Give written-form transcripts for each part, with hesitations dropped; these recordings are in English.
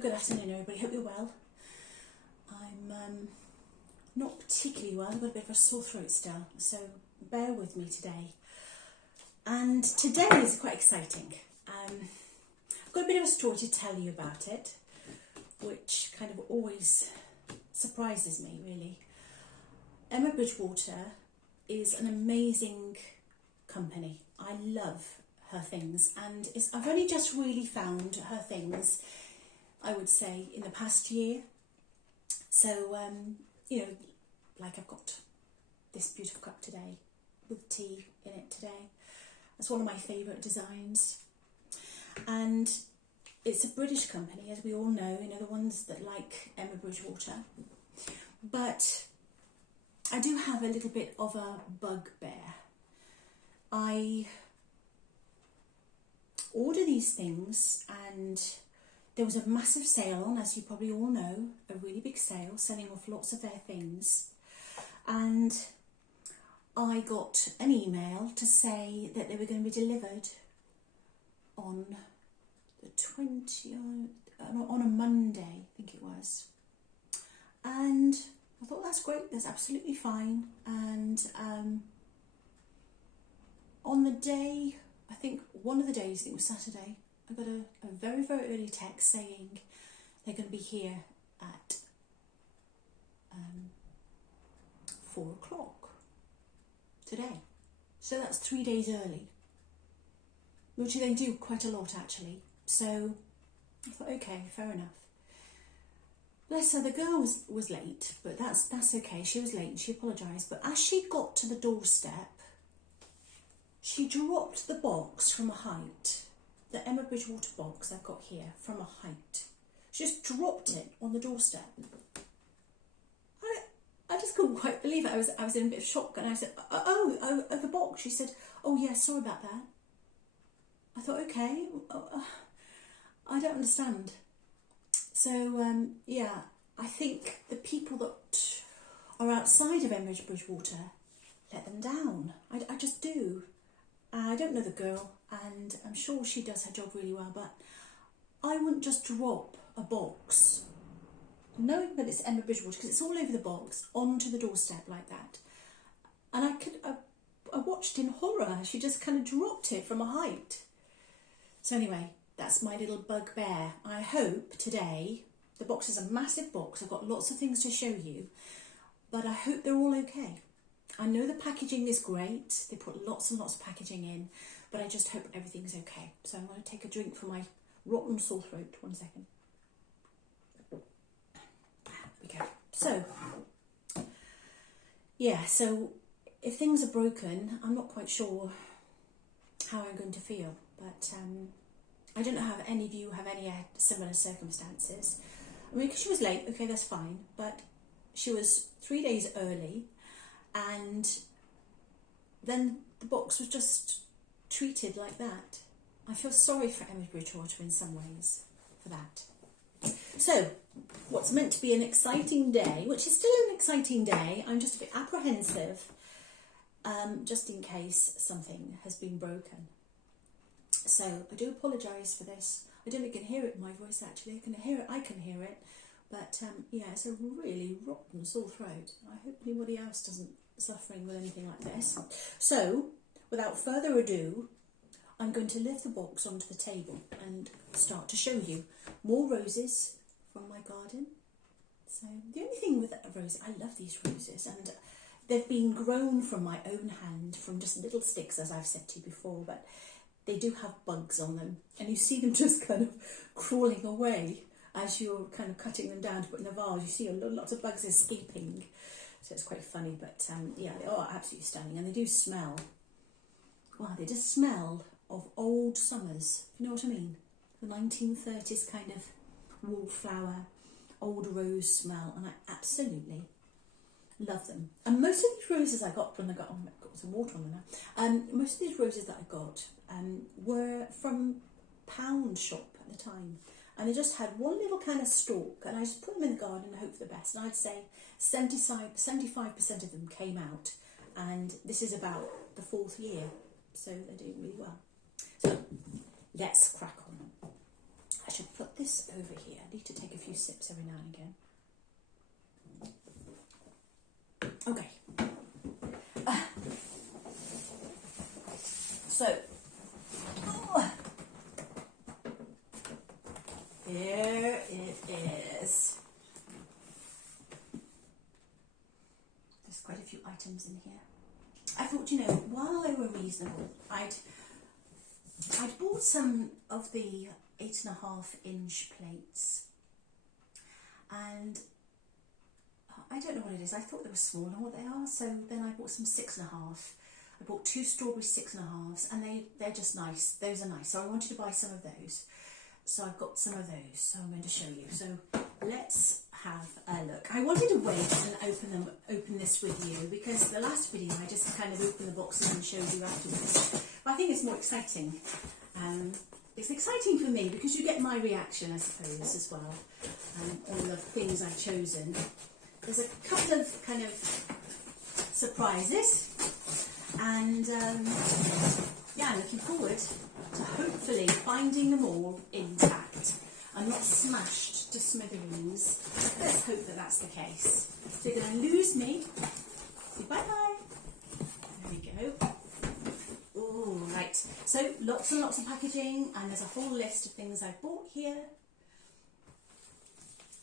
good afternoon everybody, hope you're well. I'm not particularly well, I've got a bit of a sore throat still, so bear with me today. And today is quite exciting. I've got a bit of a story to tell you about it, which kind of always surprises me really. Emma Bridgewater is an amazing company. I love her things, and I've only just really found her things, I would say, in the past year. So, you know, like I've got this beautiful cup today with tea in it today. That's one of my favourite designs. And it's a British company, as we all know, you know, the ones that like Emma Bridgewater. But I do have a little bit of a bugbear. I order these things and there was a massive sale on, as you probably all know, a really big sale selling off lots of their things, and I got an email to say that they were going to be delivered on the 20th, on a Monday, I think it was, and I thought that's great, that's absolutely fine. And on the day, I think one of the days, I think it was Saturday, I got a very, very early text saying they're going to be here at 4 o'clock today. So that's 3 days early, which they do quite a lot actually. So I thought, okay, fair enough. Bless her, the girl was late, but that's okay. She was late and she apologised. But as she got to the doorstep, she dropped the box from a height. The Emma Bridgewater box I've got here, from a height. She just dropped it on the doorstep. I just couldn't quite believe it. I was in a bit of shock, and I said, oh, the box. She said, oh yeah, sorry about that. I thought, okay, I don't understand. So yeah, I think the people that are outside of Emma Bridgewater let them down. I just do. I don't know the girl, and I'm sure she does her job really well, but I wouldn't just drop a box, knowing that it's Emma Bridgewater, because it's all over the box, onto the doorstep like that. And I watched in horror, she just kind of dropped it from a height. So anyway, that's my little bugbear. I hope today, the box is a massive box, I've got lots of things to show you, but I hope they're all okay. I know the packaging is great, they put lots and lots of packaging in, but I just hope everything's okay. So I'm going to take a drink for my rotten sore throat. 1 second. There we go. So, yeah, so if things are broken, I'm not quite sure how I'm going to feel, but I don't know how any of you have any similar circumstances. I mean, because she was late, okay, that's fine, but she was 3 days early, and then the box was just treated like that. I feel sorry for Emma Bridgewater in some ways for that. So, what's meant to be an exciting day, which is still an exciting day, I'm just a bit apprehensive, just in case something has been broken. So, I do apologise for this. I don't think you can hear it in my voice actually, I can hear it. But yeah, it's a really rotten sore throat. I hope anybody else isn't suffering with anything like this. So, without further ado, I'm going to lift the box onto the table and start to show you more roses from my garden. So, the only thing with roses, I love these roses, and they've been grown from my own hand, from just little sticks, as I've said to you before, but they do have bugs on them, and you see them just kind of crawling away as you're kind of cutting them down to put in the vase. You see lots of bugs escaping, so it's quite funny. But yeah, they are absolutely stunning, and they do smell. Wow, they just smell of old summers. You know what I mean? The 1930s kind of wallflower, old rose smell, and I absolutely love them. And most of these roses I got from the garden, I've got some water on them now. Most of these roses that I got were from Pound Shop at the time. And they just had one little kind of stalk, and I just put them in the garden and hope for the best. And I'd say 75% of them came out, and this is about the 4th year, so they're doing really well. So let's crack on. I should put this over here. I need to take a few sips every now and again. Okay. So, here it is. There's quite a few items in here. I thought, you know, while they were reasonable, I'd bought some of the 8.5-inch plates, and I don't know what it is. I thought they were smaller than what they are, so then I bought some 6.5. I bought 2 strawberry 6.5s, and they're just nice. Those are nice. So I wanted to buy some of those. So I've got some of those. So I'm going to show you. So let's have a look. I wanted to wait and open this with you, because the last video I just kind of opened the boxes and showed you afterwards. But I think it's more exciting. It's exciting for me because you get my reaction, I suppose, as well, on the things I've chosen. There's a couple of kind of surprises, and yeah, I'm looking forward to hopefully finding them all intact and not smashed to smithereens. Let's hope that that's the case. So you're going to lose me. Say bye-bye. There we go. All right. So lots and lots of packaging, and there's a whole list of things I bought here.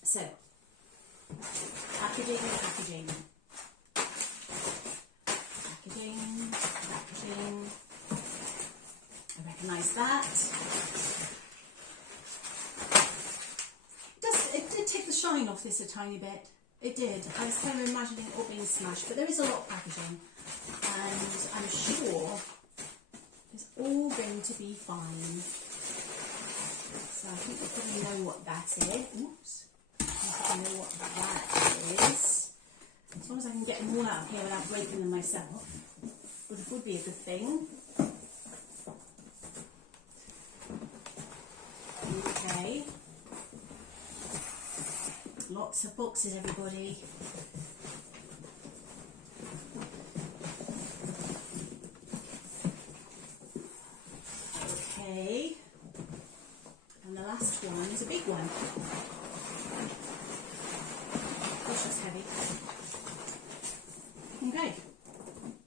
So, packaging. I recognise that. It did take the shine off this a tiny bit. It did. I was kind of imagining it all being smashed, but there is a lot of packaging, and I'm sure it's all going to be fine. So I think you probably know what that is. Oops. I think I know what that is. As long as I can get them all out of here without breaking them myself, which would be a good thing. Okay. Lots of boxes, everybody. Okay. And the last one is a big one. Gosh, that's heavy. Okay.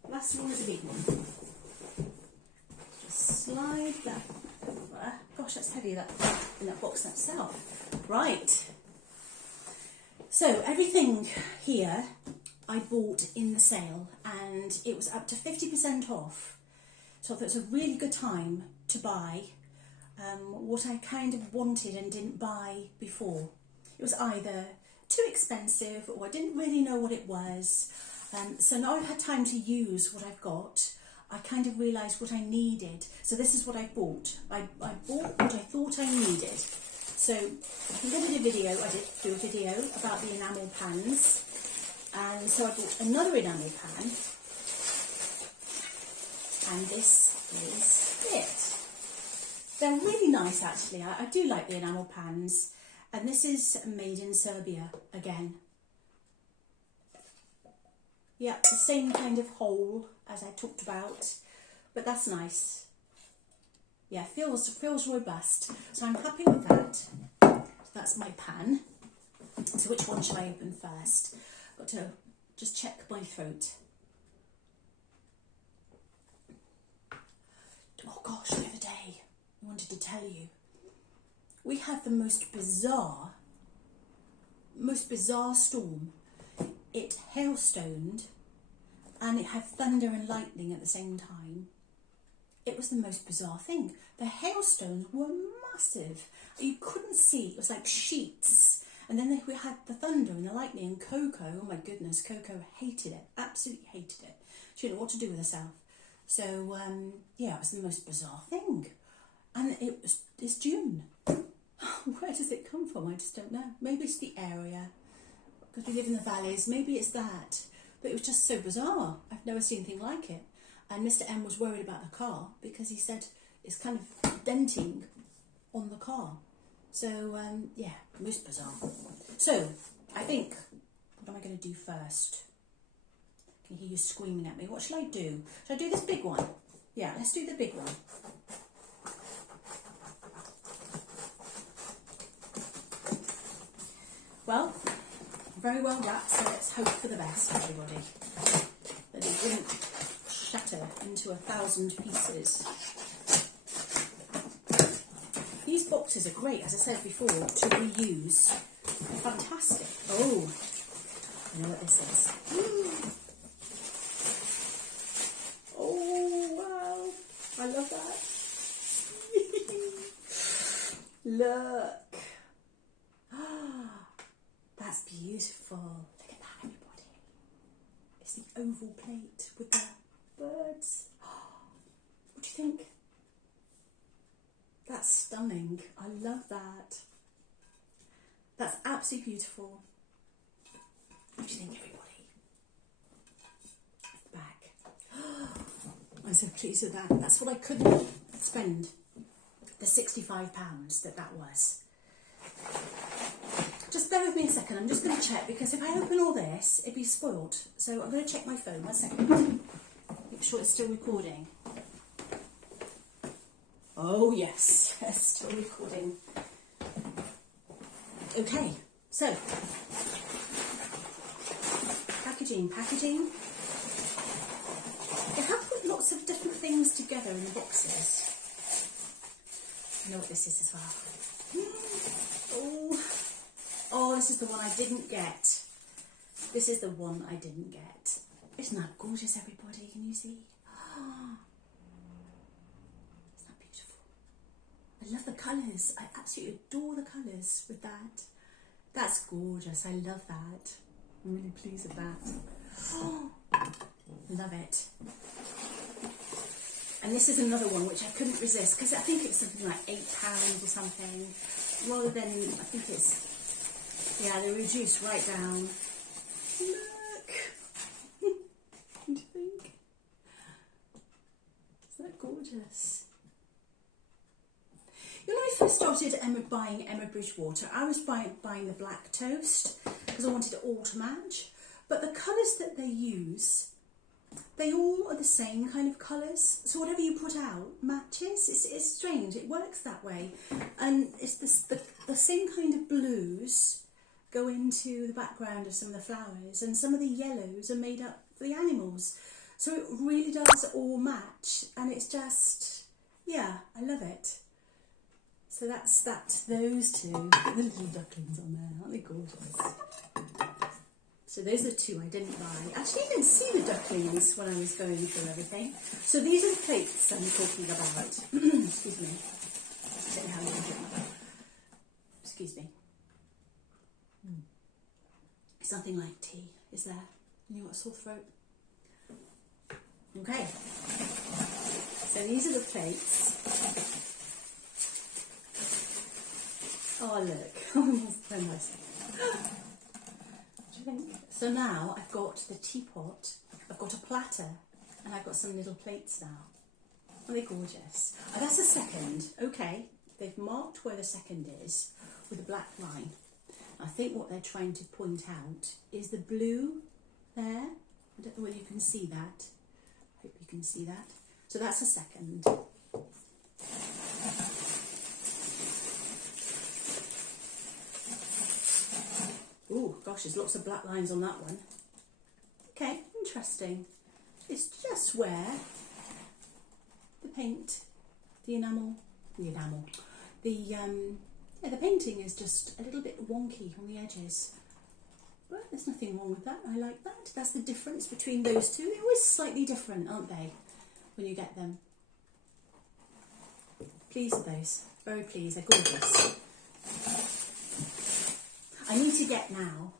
Last one is a big one. Just slide that over. Gosh, that's heavy, that in that box itself. Right. So everything here I bought in the sale, and it was up to 50% off. So I thought it was a really good time to buy what I kind of wanted and didn't buy before. It was either too expensive or I didn't really know what it was. So now I've had time to use what I've got. I kind of realised what I needed. So this is what I bought. I bought what I thought I needed. So I think I did do a video about the enamel pans. And so I bought another enamel pan. And this is it. They're really nice, actually. I do like the enamel pans. And this is made in Serbia again. Yeah, the same kind of hole as I talked about, but that's nice. Yeah, feels robust. So I'm happy with that. So that's my pan. So which one should I open first? Got to just check my throat. Oh gosh, the other day I wanted to tell you. We had the most bizarre storm. It hailstoned and it had thunder and lightning at the same time. It was the most bizarre thing. The hailstones were massive. You couldn't see. It was like sheets. And then we had the thunder and the lightning, and Coco, oh my goodness, Coco hated it. Absolutely hated it. She didn't know what to do with herself. So, yeah, it was the most bizarre thing. And it's June. Where does it come from? I just don't know. Maybe it's the area, because we live in the valleys. Maybe it's that. But it was just so bizarre. I've never seen anything like it. And Mr. M was worried about the car because he said it's kind of denting on the car. So, yeah, most bizarre. So, I think, what am I going to do first? I can hear you screaming at me. What shall I do? Shall I do this big one? Yeah, let's do the big one. Well, very well wrapped, so let's hope for the best, everybody. That it wouldn't shatter into 1,000 pieces. These boxes are great, as I said before, to reuse. They're fantastic. Oh, I know what this is. Oh, wow. I love that. Look. That's beautiful. Look at that, everybody. It's the oval plate with the birds. What do you think? That's stunning. I love that. That's absolutely beautiful. What do you think, everybody? The back. I'm so pleased with that. That's what I couldn't spend. The £65 that was. Just bear with me a second. I'm just going to check, because if I open all this, it'd be spoiled. So I'm going to check my phone. 1 second. Make sure it's still recording. Oh yes, it's still recording. Okay, so packaging. They have put lots of different things together in the boxes. I know what this is as well. Oh, this is the one I didn't get. This is the one I didn't get. Isn't that gorgeous, everybody? Can you see? I love the colours. I absolutely adore the colours with that. That's gorgeous. I love that. I'm really pleased with that. Oh, love it. And this is another one which I couldn't resist, because I think it's something like £8 or something. Rather than, I think it's, yeah, they're reduced right down. Look. What do you think? Isn't that gorgeous? When I first started buying Emma Bridgewater, I was buying the black toast because I wanted it all to match. But the colours that they use, they all are the same kind of colours. So whatever you put out matches. It's strange. It works that way. And it's the same kind of blues go into the background of some of the flowers, and some of the yellows are made up for the animals. So it really does all match, and it's just, yeah, I love it. So that's those two. Look at the little ducklings on there, aren't they gorgeous? So those are two I didn't buy. Actually, I didn't see the ducklings when I was going through everything. So these are the plates I'm talking about. Excuse me. Let me have a look. Excuse me. It's nothing like tea, is there? You got a sore throat? Okay. So these are the plates. Oh look, oh, so nice. What do you think? So now I've got the teapot, I've got a platter, and I've got some little plates now. Are they gorgeous? Oh, that's a second. Okay, they've marked where the second is with a black line. I think what they're trying to point out is the blue there. I don't know whether you can see that. I hope you can see that. So that's a second. Oh gosh, there's lots of black lines on that one. Okay, interesting. It's just where the paint, the painting is just a little bit wonky on the edges. But there's nothing wrong with that. I like that. That's the difference between those two. They're always slightly different, aren't they, when you get them? Pleased with those. Very pleased. They're gorgeous. I need to get now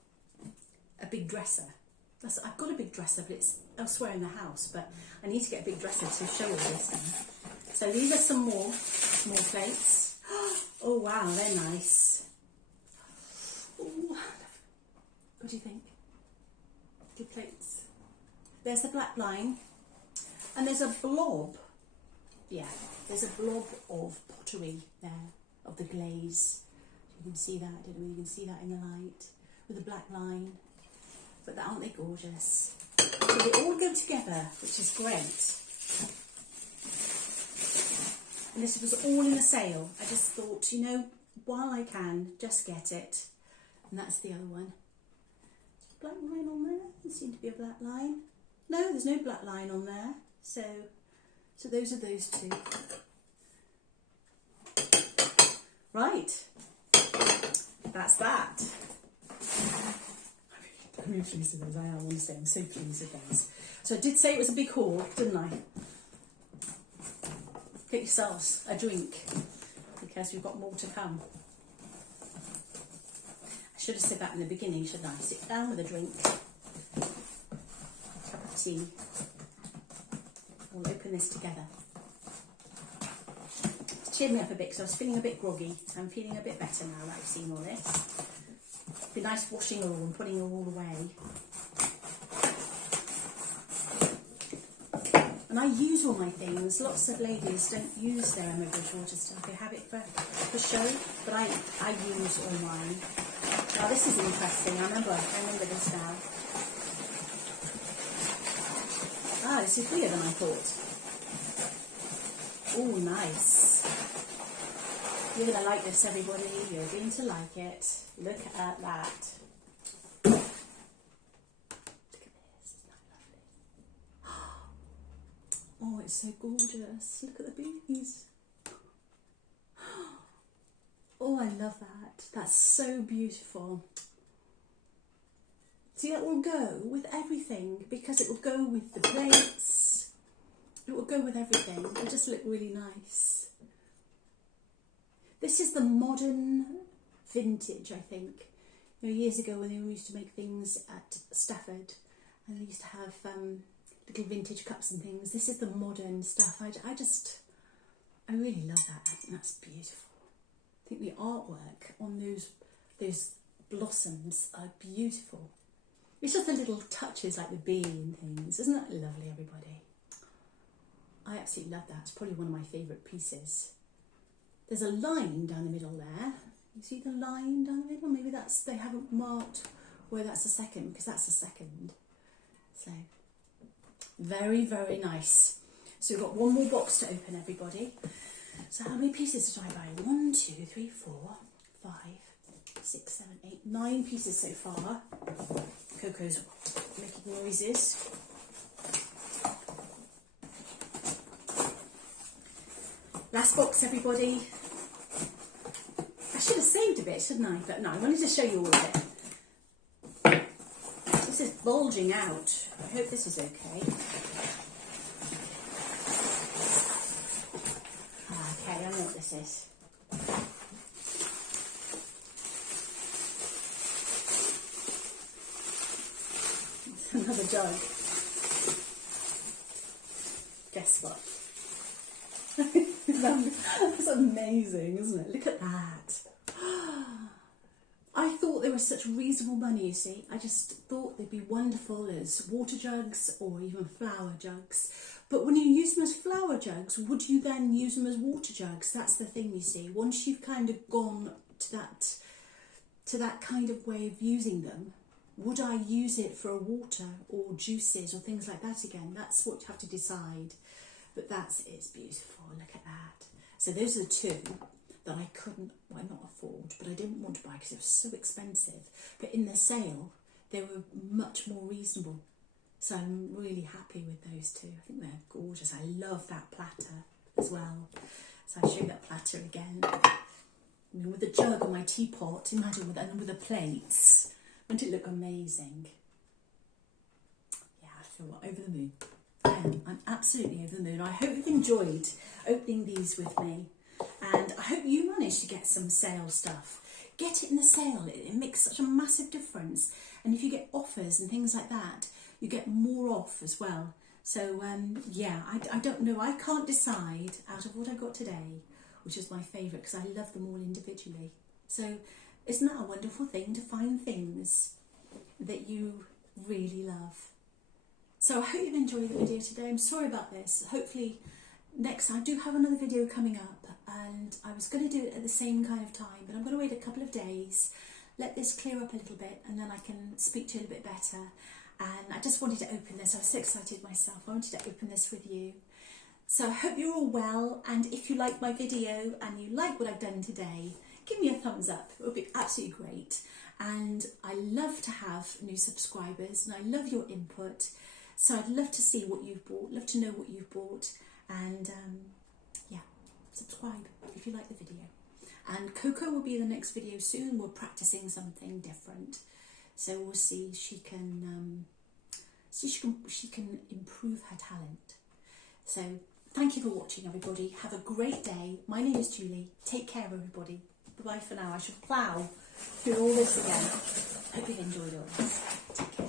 a big dresser. I've got a big dresser, but it's elsewhere in the house. But I need to get a big dresser to show all this now. So these are some more plates. Oh wow, they're nice. Ooh. What do you think? Good plates. There's the black line, and there's a blob. Yeah, there's a blob of pottery there, of the glaze. You can see that. I don't know whether you can see that in the light with the black line. But aren't they gorgeous? So they all go together, which is great. And this was all in a sale. I just thought, you know, while I can, just get it. and that's the other one. Black line on there? There seems to be a black line. No, there's no black line on there. So those are those two. Right, that's that. I'm really pleased with those. I want to say I'm so pleased with those. So I did say it was a big haul, didn't I? Get yourselves a drink because we've got more to come. I should have said that in the beginning, shouldn't I? Sit down with a drink, a cup of tea. We'll open this together. It's cheered me up a bit because I was feeling a bit groggy. I'm feeling a bit better now that I've seen all this. It'd be nice washing it all and putting it all away. And I use all my things. Lots of ladies don't use their Emma Bridgewater stuff. They have it for show, but I use all mine. Now this is interesting. I remember this now. Ah, this is bigger than I thought. Oh, nice. You're going to like this, everybody. You're going to like it. Look at that. Look at this. Isn't that lovely? Oh, it's so gorgeous. Look at the bees. Oh, I love that. That's so beautiful. See, that will go with everything because it will go with the plates. It will go with everything. It will just look really nice. This is the modern vintage, I think. You know, years ago when they used to make things at Stafford and they used to have little vintage cups and things. This is the modern stuff. I really love that. I think that's beautiful. I think the artwork on those blossoms are beautiful. It's just the little touches like the bee and things. Isn't that lovely, everybody? I absolutely love that. It's probably one of my favourite pieces. There's a line down the middle there. You see the line down the middle? Maybe they haven't marked where that's the second, because that's the second. So, very, very nice. So we've got one more box to open, everybody. So how many pieces did I buy? 1, 2, 3, 4, 5, 6, 7, 8, 9 pieces so far. Coco's making noises. Last box, everybody. I should have saved a bit, shouldn't I? But no, I wanted to show you all of it. This is bulging out. I hope this is okay. Okay, I know what this is. It's another jug. Guess what? That's amazing, isn't it? Look at that. I thought they were such reasonable money, you see. I just thought they'd be wonderful as water jugs or even flower jugs. But when you use them as flower jugs, would you then use them as water jugs? That's the thing, you see. Once you've kind of gone to that kind of way of using them, would I use it for a water or juices or things like that again? That's what you have to decide. But it's beautiful. Look at that. So those are the two that I couldn't, well, not afford, but I didn't want to buy because it was so expensive. But in the sale, they were much more reasonable. So I'm really happy with those two. I think they're gorgeous. I love that platter as well. So I'll show you that platter again. You know, with the jug and my teapot, imagine with the plates. Wouldn't it look amazing? Yeah, I feel over the moon. I'm absolutely over the moon. I hope you've enjoyed opening these with me, and I hope you managed to get some sale stuff. Get it in the sale. It makes such a massive difference, and if you get offers and things like that, you get more off as well. So yeah, I don't know, I can't decide out of what I got today which is my favourite because I love them all individually. So isn't that a wonderful thing to find things that you really love? So I hope you've enjoyed the video today. I'm sorry about this. Hopefully next I do have another video coming up, and I was going to do it at the same kind of time, but I'm going to wait a couple of days, let this clear up a little bit, and then I can speak to you a little bit better. And I just wanted to open this. I was so excited myself. I wanted to open this with you. So I hope you're all well, and if you like my video and you like what I've done today, give me a thumbs up. It would be absolutely great. And I love to have new subscribers and I love your input. So I'd love to see what you've bought, love to know what you've bought, and yeah, subscribe if you like the video. And Coco will be in the next video soon. We're practicing something different, so we'll see. She can improve her talent. So thank you for watching, everybody. Have a great day. My name is Julie. Take care, everybody. Bye bye for now. I shall plough through all this again. Hope you've enjoyed all this. Take care.